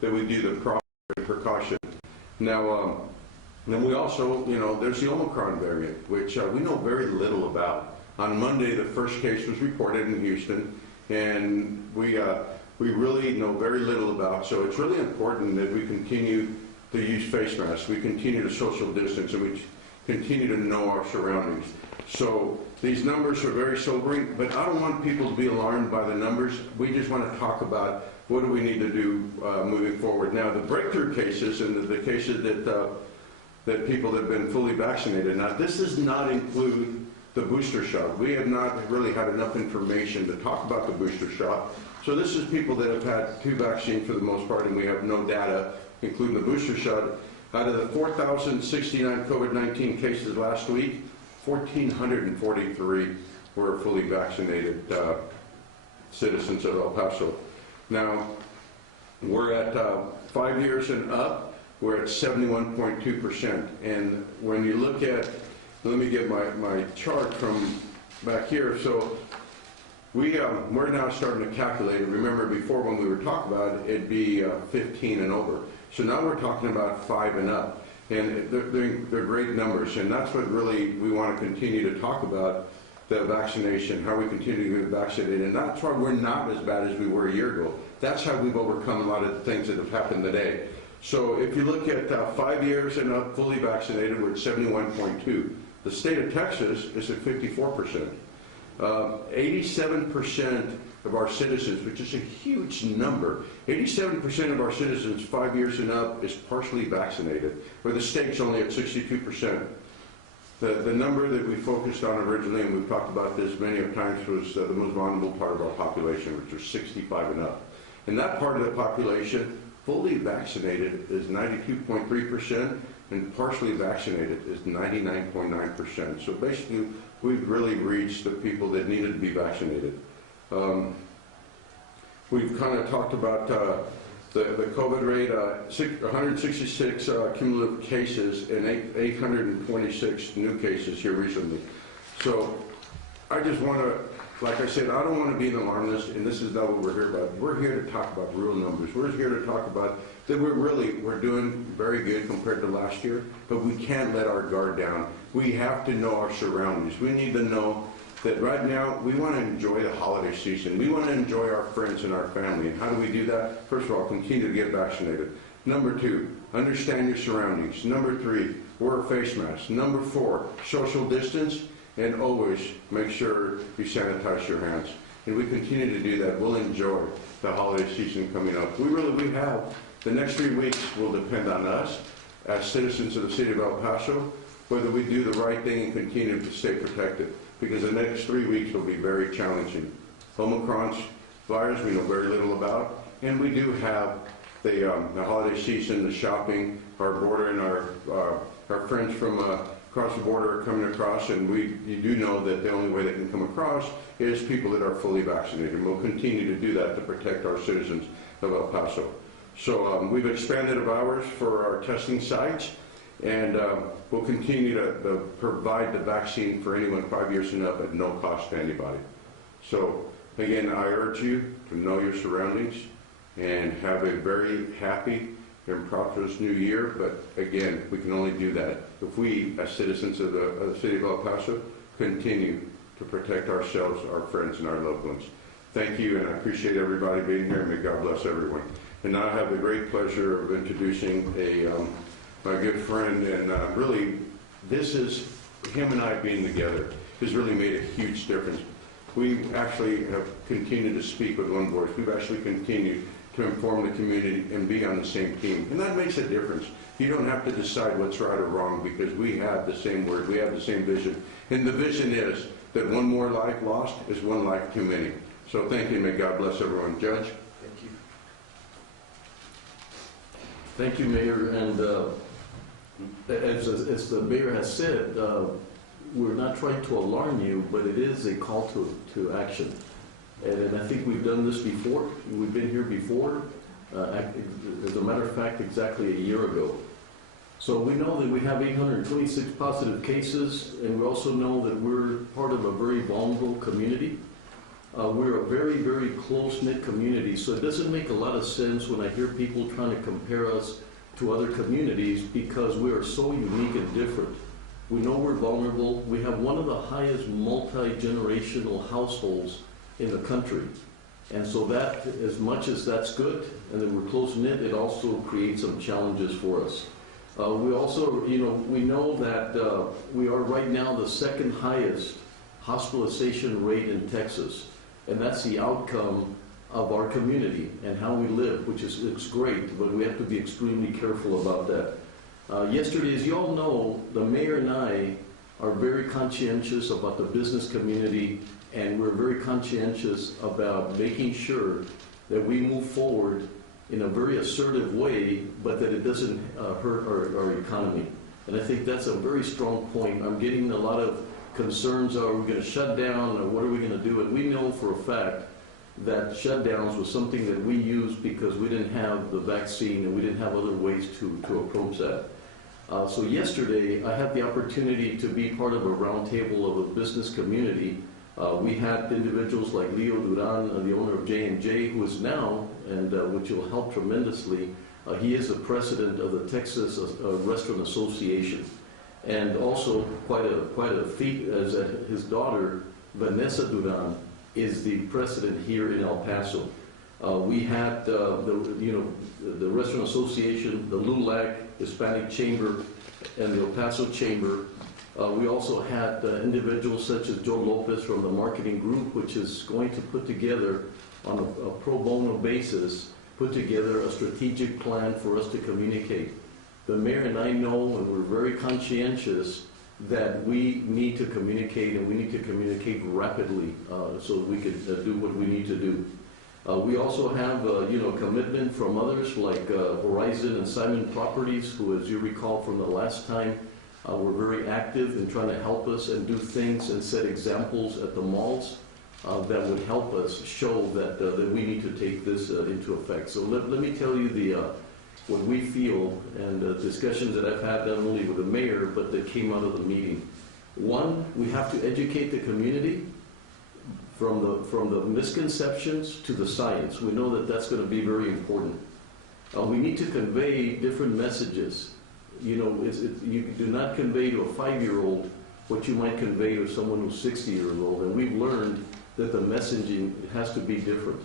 that we do the proper precaution. Now, then we also, there's the Omicron variant, which we know very little about. On Monday, the first case was reported in Houston, and we really know very little about. So it's really important that we continue to use face masks, we continue to social distance, and we continue to know our surroundings. So these numbers are very sobering, but I don't want people to be alarmed by the numbers. We just want to talk about what do we need to do moving forward. Now, the breakthrough cases and the cases that people that have been fully vaccinated. Now, this does not include the booster shot. We have not really had enough information to talk about the booster shot. So this is people that have had 2 vaccines for the most part, and we have no data, including the booster shot. Out of the 4,069 COVID-19 cases last week, 1,443 were fully vaccinated citizens of El Paso. Now, we're at 5 years and up, we're at 71.2%. And when you look at, let me get my chart from back here. So we're now starting to calculate. Remember, before when we were talking about it, it'd be 15 and over. So now we're talking about 5 and up. And they're great numbers. And that's what really we want to continue to talk about, the vaccination, how we continue to get vaccinated. And that's why we're not as bad as we were a year ago. That's how we've overcome a lot of the things that have happened today. So if you look at 5 years and up fully vaccinated, we're at 71.2. The state of Texas is at 54%. 87% of our citizens, which is a huge number, 87% of our citizens 5 years and up is partially vaccinated, where the state's only at 62%. The number that we focused on originally, and we've talked about this many times, was the most vulnerable part of our population, which was 65 and up. And that part of the population, fully vaccinated, is 92.3%, and partially vaccinated is 99.9%. So basically, we've really reached the people that needed to be vaccinated. We've kind of talked about the COVID rate, 166 cumulative cases and 826 new cases here recently. So I just want to, like I said, I don't want to be an alarmist, and this is not what we're here about. We're here to talk about real numbers. We're here to talk about that we're doing very good compared to last year, but we can't let our guard down. We have to know our surroundings. We need to know that right now we want to enjoy the holiday season. We want to enjoy our friends and our family. And how do we do that? First of all, continue to get vaccinated. Number 2, understand your surroundings. Number 3, wear a face mask. Number 4, social distance, and always make sure you sanitize your hands. And we continue to do that. We'll enjoy the holiday season coming up. We have, the next 3 weeks will depend on us as citizens of the city of El Paso, whether we do the right thing and continue to stay protected, because the next 3 weeks will be very challenging. Omicron's virus we know very little about, and we do have the holiday season, the shopping, our border, and our friends from across the border are coming across, and you do know that the only way they can come across is people that are fully vaccinated, and we'll continue to do that to protect our citizens of El Paso. So we've expanded hours for our testing sites, and we'll continue to provide the vaccine for anyone 5 years and up at no cost to anybody. So again, I urge you to know your surroundings and have a very happy and prosperous new year. But again, we can only do that if we, as citizens of the city of El Paso, continue to protect ourselves, our friends, and our loved ones. Thank you, and I appreciate everybody being here, and may God bless everyone. And now I have the great pleasure of introducing my good friend, and really, this is, him and I being together has really made a huge difference. We actually have continued to speak with one voice. We've actually continued to inform the community and be on the same team. And that makes a difference. You don't have to decide what's right or wrong, because we have the same word, we have the same vision. And the vision is that one more life lost is one life too many. So thank you, and may God bless everyone. Judge? Thank you. Thank you, Mayor. And as the Mayor has said, we're not trying to alarm you, but it is a call to action. And I think we've done this before. We've been here before. As a matter of fact, exactly a year ago. So we know that we have 826 positive cases, and we also know that we're part of a very vulnerable community. We're a very, very close-knit community, so it doesn't make a lot of sense when I hear people trying to compare us to other communities because we are so unique and different. We know we're vulnerable. We have one of the highest multi-generational households in the country. And so that, as much as that's good, and that we're close-knit, it also creates some challenges for us. We also, we know that we are right now the second highest hospitalization rate in Texas. And that's the outcome of our community and how we live, which is it's great, but we have to be extremely careful about that. Yesterday, as you all know, the mayor and I are very conscientious about the business community, and we're very conscientious about making sure that we move forward in a very assertive way, but that it doesn't hurt our economy. And I think that's a very strong point. I'm getting a lot of concerns. Are we going to shut down, or what are we going to do? And we know for a fact that shutdowns was something that we used because we didn't have the vaccine and we didn't have other ways to approach that. So yesterday, I had the opportunity to be part of a roundtable of a business community. We had individuals like Leo Duran, the owner of J&J, who is now, and which will help tremendously, he is the president of the Texas Restaurant Association. And also quite a feat is that his daughter, Vanessa Duran, is the president here in El Paso. We had the Restaurant Association, the LULAC, Hispanic Chamber, and the El Paso Chamber. We also had individuals such as Joe Lopez from the marketing group, which is going to put together, on a pro bono basis, put together a strategic plan for us to communicate. The mayor and I know, and we're very conscientious, that we need to communicate, and we need to communicate rapidly so we can do what we need to do. We also have commitment from others like Horizon and Simon Properties, who, as you recall from the last time, were very active in trying to help us and do things and set examples at the malls that would help us show that we need to take this into effect. So let me tell you what we feel and discussions that I've had not only with the mayor, but that came out of the meeting. One, we have to educate the community from the misconceptions to the science. We know that that's going to be very important. We need to convey different messages. You do not convey to a 5-year-old what you might convey to someone who's 60 years old, and we've learned that the messaging has to be different.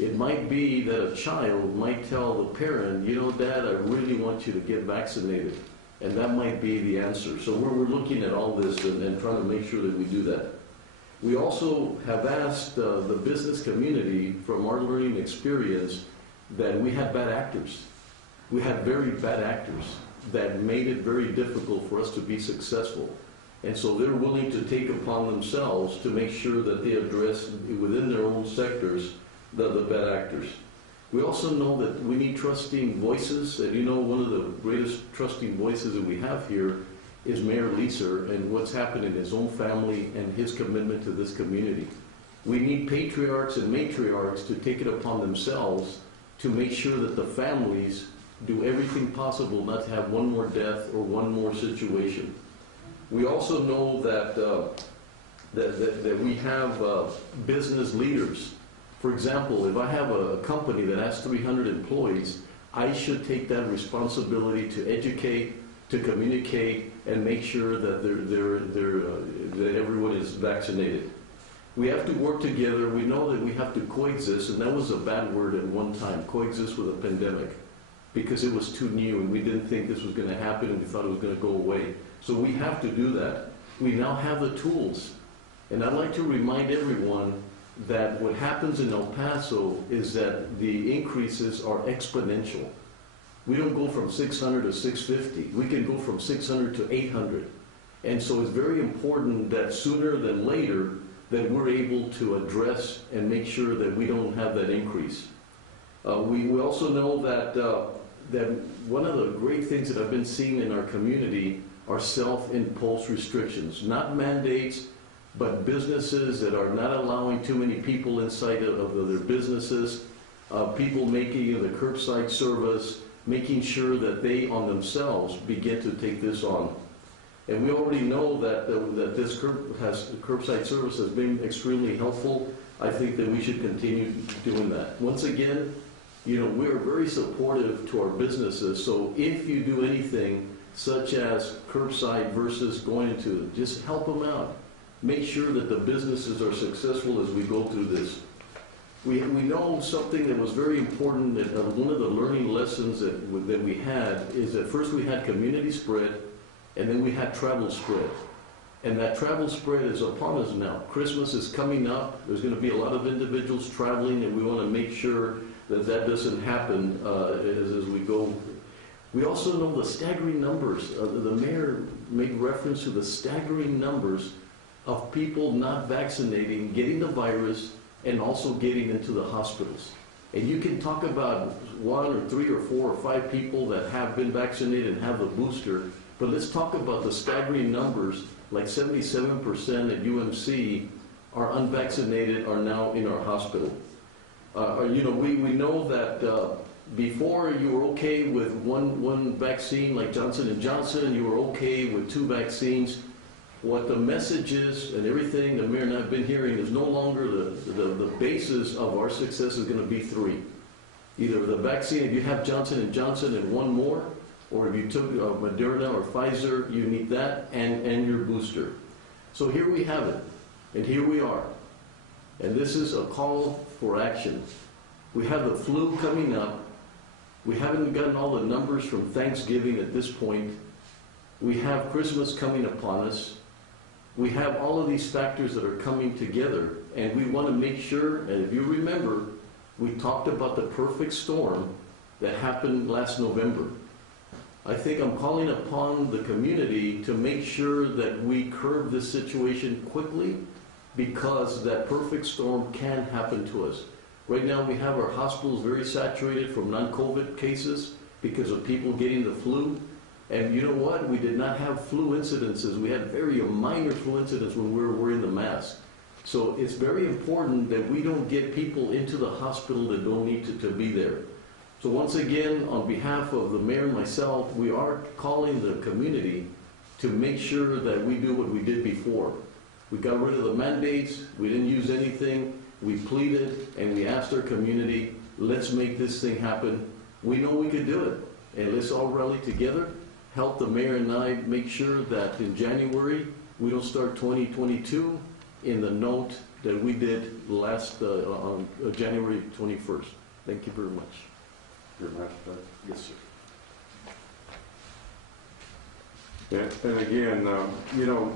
It might be that a child might tell the parent, Dad, I really want you to get vaccinated. And that might be the answer. So we're looking at all this and trying to make sure that we do that. We also have asked the business community, from our learning experience, that we had bad actors. We had very bad actors that made it very difficult for us to be successful. And so they're willing to take upon themselves to make sure that they address within their own sectors the bad actors. We also know that we need trusting voices, and one of the greatest trusting voices that we have here is Mayor Leeser and what's happened in his own family and his commitment to this community. We need patriarchs and matriarchs to take it upon themselves to make sure that the families do everything possible not to have one more death or one more situation. We also know that we have business leaders. For example, if I have a company that has 300 employees, I should take that responsibility to educate, to communicate, and make sure that that everyone is vaccinated. We have to work together. We know that we have to coexist, and that was a bad word at one time, coexist with a pandemic, because it was too new, and we didn't think this was going to happen, and we thought it was going to go away. So we have to do that. We now have the tools. And I'd like to remind everyone that what happens in El Paso is that the increases are exponential. We don't go from 600 to 650. We can go from 600 to 800. And so it's very important that sooner than later that we're able to address and make sure that we don't have that increase. We also know that one of the great things that I've been seeing in our community are self-imposed restrictions, not mandates, but businesses that are not allowing too many people inside of their businesses, people making the curbside service, making sure that they on themselves begin to take this on. And we already know that, that this curbside service has been extremely helpful. I think that we should continue doing that. Once again, you know, we're very supportive to our businesses, so if you do anything such as curbside versus going into, just help them out. Make sure that the businesses are successful as we go through this. We know something that was very important, that one of the learning lessons that we had is that first we had community spread, and then we had travel spread. And that travel spread is upon us now. Christmas is coming up. There's going to be a lot of individuals traveling, and we want to make sure that that doesn't happen as we go. We also know the staggering numbers. The mayor made reference to the staggering numbers of people not vaccinating, getting the virus, and also getting into the hospitals. And you can talk about 1 or 3 or 4 or 5 people that have been vaccinated and have the booster, but let's talk about the staggering numbers, like 77% at UMC are unvaccinated, are now in our hospital. You know, we know that before you were okay with one vaccine, like Johnson & Johnson, you were okay with 2 vaccines. What the message is, and everything the mayor and I have been hearing, is no longer the basis of our success is going to be 3. Either the vaccine, if you have Johnson & Johnson and 1 more, or if you took Moderna or Pfizer, you need that and your booster. So here we have it, and here we are. And this is a call for action. We have the flu coming up. We haven't gotten all the numbers from Thanksgiving at this point. We have Christmas coming upon us. We have all of these factors that are coming together, and we want to make sure, and if you remember, we talked about the perfect storm that happened last November. I think I'm calling upon the community to make sure that we curb this situation quickly, because that perfect storm can happen to us. Right now we have our hospitals very saturated from non-COVID cases because of people getting the flu. And you know what? We did not have flu incidences. We had very minor flu incidents when we were wearing the mask. So it's very important that we don't get people into the hospital that don't need to be there. So once again, on behalf of the mayor and myself, we are calling the community to make sure that we do what we did before. We got rid of the mandates, we didn't use anything, we pleaded, and we asked our community, let's make this thing happen. We know we could do it, and let's all rally together, help the mayor and I make sure that in January, we don't start 2022 in the note that we did last on January 21st. Thank you very much. Yes, sir. And again, you know,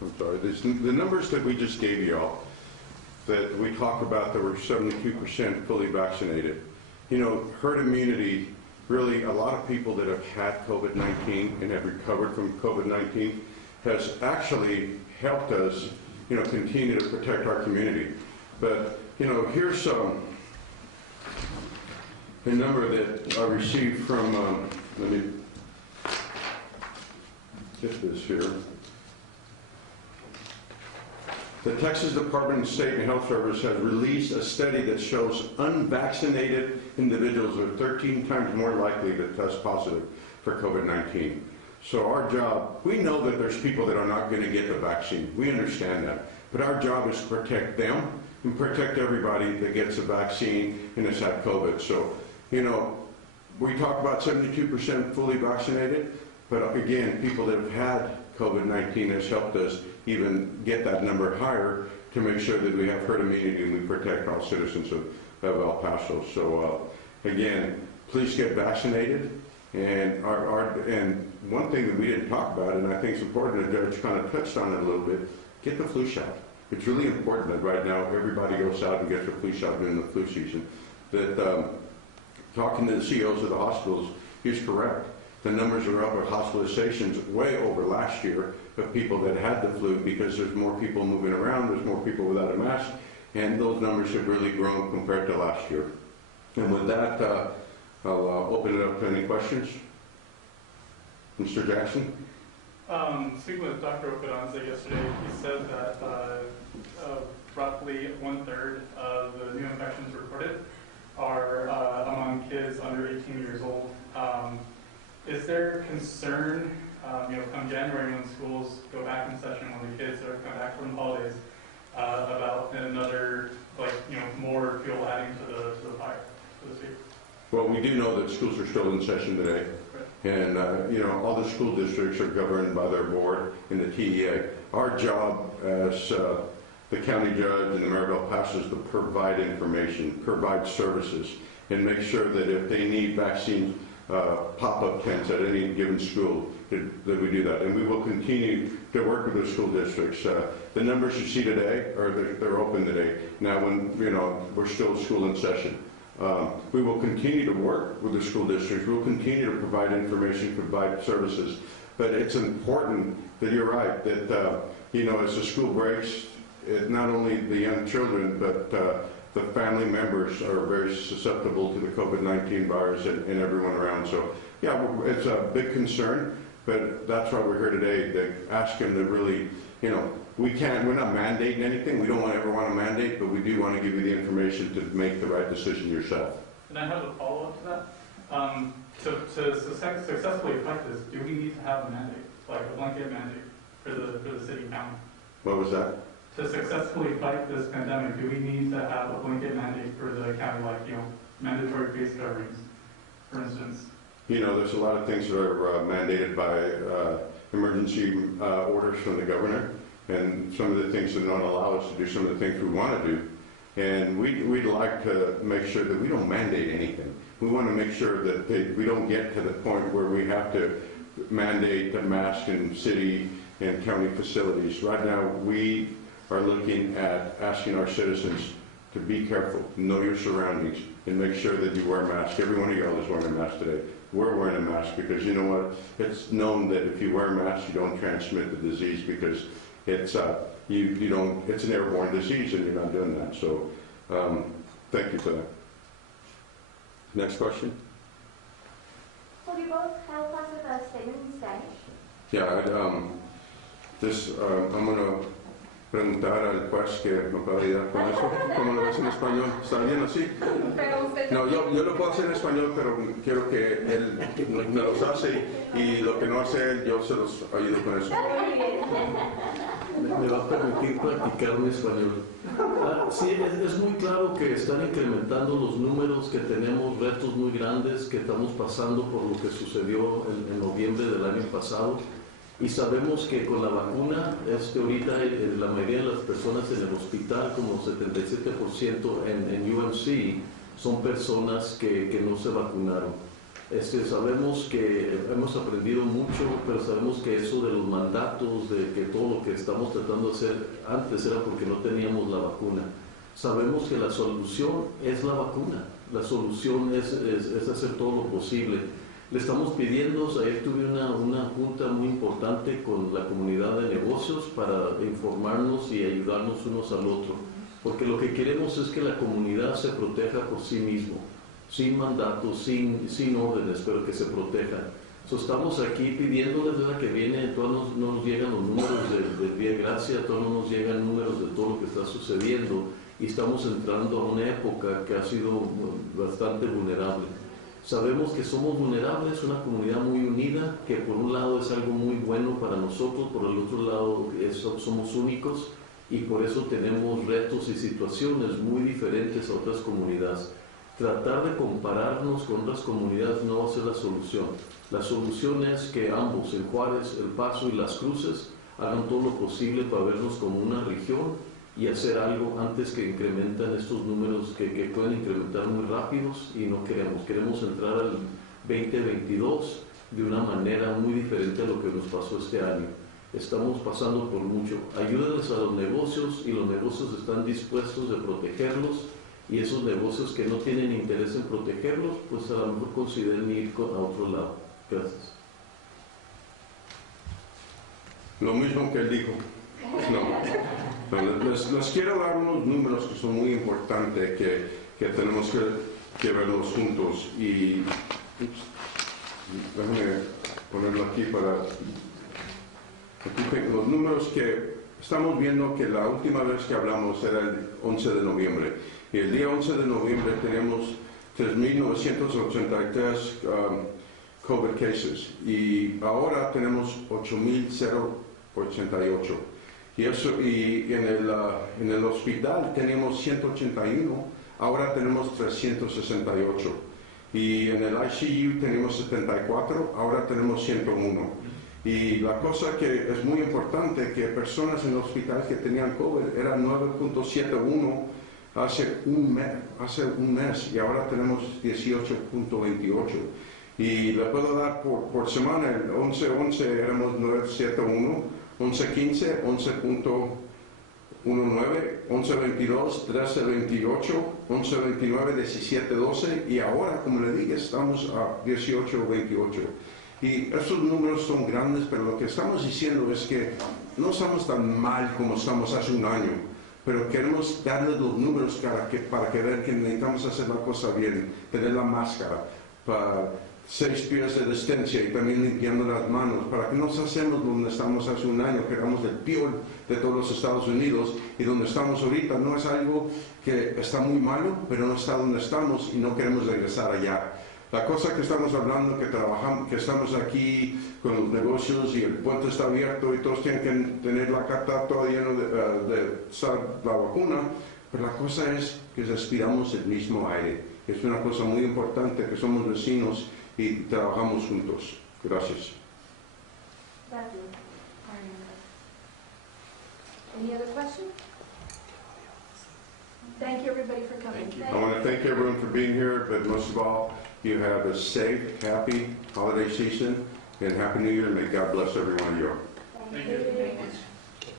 I'm sorry, the numbers that we just gave you all, that we talked about that were 72% fully vaccinated. You know, herd immunity, really a lot of people that have had COVID-19 and have recovered from COVID-19 has actually helped us, you know, continue to protect our community. But, you know, here's the number that I received from, let me get this here. The Texas Department of State and Health Service has released a study that shows unvaccinated individuals are 13 times more likely to test positive for COVID-19. So our job, we know that there's people that are not going to get the vaccine. We understand that. But our job is to protect them and protect everybody that gets the vaccine and has had COVID. So, you know, we talk about 72% fully vaccinated, but again, people that have had COVID-19 has helped us even get that number higher to make sure that we have herd immunity and we protect all citizens of El Paso. So again, please get vaccinated. And and one thing that we didn't talk about, and I think it's important, the judge kind of touched on it a little bit, get the flu shot. It's really important that right now everybody goes out and gets a flu shot during the flu season. That talking to the CEOs of the hospitals is correct. The numbers are up at hospitalizations way over last year of people that had the flu because there's more people moving around, there's more people without a mask, and those numbers have really grown compared to last year. And with that, I'll open it up to any questions. Mr. Jackson? Speaking with Dr. Ocadanza yesterday, he said that roughly 1/3 of the new infections reported are among kids under 18 years old. Is there concern come January when schools go back in session, when the kids are come back from holidays, about another, more fuel adding to the fire, so to speak. Well, we do know that schools are still in session today. And, all the school districts are governed by their board and the TEA. Our job as the county judge and the mayor of El Paso is to provide information, provide services, and make sure that if they need vaccine pop-up tents at any given school, that we do that. And we will continue to work with the school districts. The numbers you see today, they're open today. Now, when, we're still school in session. We will continue to work with the school districts. We'll continue to provide information, provide services. But it's important that you're right, that, as the school breaks, not only the young children, but the family members are very susceptible to the COVID-19 virus and everyone around. So, yeah, it's a big concern, but that's why we're here today, to ask them to really, we're not mandating anything. We don't ever want to mandate, but we do want to give you the information to make the right decision yourself. And I have a follow-up to that. To successfully fight this, do we need to have a mandate, like a blanket mandate for the city and county? What was that? To successfully fight this pandemic, do we need to have a blanket mandate for the county, mandatory face coverings, for instance? There's a lot of things that are mandated by emergency orders from the governor, and some of the things that don't allow us to do some of the things we want to do. And we'd like to make sure that we don't mandate anything. We want to make sure that we don't get to the point where we have to mandate the mask in city and county facilities. Right now, we are looking at asking our citizens to be careful, know your surroundings, and make sure that you wear a mask. Every one of y'all is wearing a mask today. We're wearing a mask because you know what? It's known that if you wear a mask, you don't transmit the disease because it's it's an airborne disease and you're not doing that. So thank you for that. Next question. Will you both help us with a statement in Spanish? Yeah, I'm going to preguntar al juez que me pueda ayudar con eso. ¿Cómo lo ves en español? ¿Está bien así? No, yo lo puedo hacer en español, pero quiero que él me los hace y lo que no hace él, yo se los ayudo con eso. Me va a permitir practicar mi español. Sí, es muy claro que están incrementando los números, que tenemos retos muy grandes, que estamos pasando por lo que sucedió en noviembre del año pasado. Y sabemos que con la vacuna, ahorita la mayoría de las personas en el hospital, como 77% en UMC, son personas que no se vacunaron. Sabemos que hemos aprendido mucho, pero sabemos que eso de los mandatos, de que todo lo que estamos tratando de hacer antes era porque no teníamos la vacuna. Sabemos que la solución es la vacuna. La solución es hacer todo lo posible. Le estamos pidiendo, ayer tuve una junta muy importante con la comunidad de negocios para informarnos y ayudarnos unos al otro, porque lo que queremos es que la comunidad se proteja por sí mismo, sin mandatos, sin órdenes, pero que se protejan. Estamos aquí pidiéndoles desde que viene, todos no nos llegan los números del Día de Gracia, todos no nos llegan números de todo lo que está sucediendo y estamos entrando a una época que ha sido bastante vulnerable. Sabemos que somos vulnerables, una comunidad muy unida, que por un lado es algo muy bueno para nosotros, por el otro lado somos únicos y por eso tenemos retos y situaciones muy diferentes a otras comunidades. Tratar de compararnos con otras comunidades no va a ser la solución. La solución es que ambos, el Juárez, El Paso y Las Cruces, hagan todo lo posible para vernos como una región y hacer algo antes que incrementan estos números que pueden incrementar muy rápidos y no queremos entrar al 2022 de una manera muy diferente a lo que nos pasó este año. Estamos pasando por mucho. Ayúdenles a los negocios y los negocios están dispuestos de protegerlos y esos negocios que no tienen interés en protegerlos, pues a lo mejor consideren ir a otro lado. Gracias. Lo mismo que él dijo. Les quiero dar unos números que son muy importantes, que tenemos que verlos juntos. Y déjame ponerlo aquí aquí tengo los números que estamos viendo, que la última vez que hablamos era el 11 de noviembre. Y el día 11 de noviembre tenemos 3.983 COVID cases y ahora tenemos 8,088. Y en el hospital teníamos 181, ahora tenemos 368. Y en el ICU tenemos 74, ahora tenemos 101. Y la cosa que es muy importante, que personas en el hospital que tenían COVID eran 9.71 hace un mes y ahora tenemos 18.28. Y le puedo dar por semana, el 11-11 éramos 971, 11-15, 11.19, 11-22, 13-28, 11-29, 17-12 y ahora, como le dije, estamos a 18-28. Y esos números son grandes, pero lo que estamos diciendo es que no estamos tan mal como estamos hace un año, pero queremos darles los números para que vean que necesitamos hacer la cosa bien, tener la máscara, para 6 pies de distancia y también limpiando las manos, para que no nos hacemos donde estamos hace un año, que éramos el peor de todos los Estados Unidos, y donde estamos ahorita no es algo que está muy malo, pero no está donde estamos y no queremos regresar allá. La cosa que estamos hablando, que trabajamos, que estamos aquí con los negocios y el puente está abierto y todos tienen que tener la carta toda llena de la vacuna, pero la cosa es que respiramos el mismo aire. Es una cosa muy importante que somos vecinos y trabajamos juntos. Gracias. Gracias. Any other questions? Thank you, everybody, for coming. Thank you. I want to thank everyone for being here, but most of all, you have a safe, happy holiday season, and Happy New Year, and may God bless every one of you. Thank Thank you. you.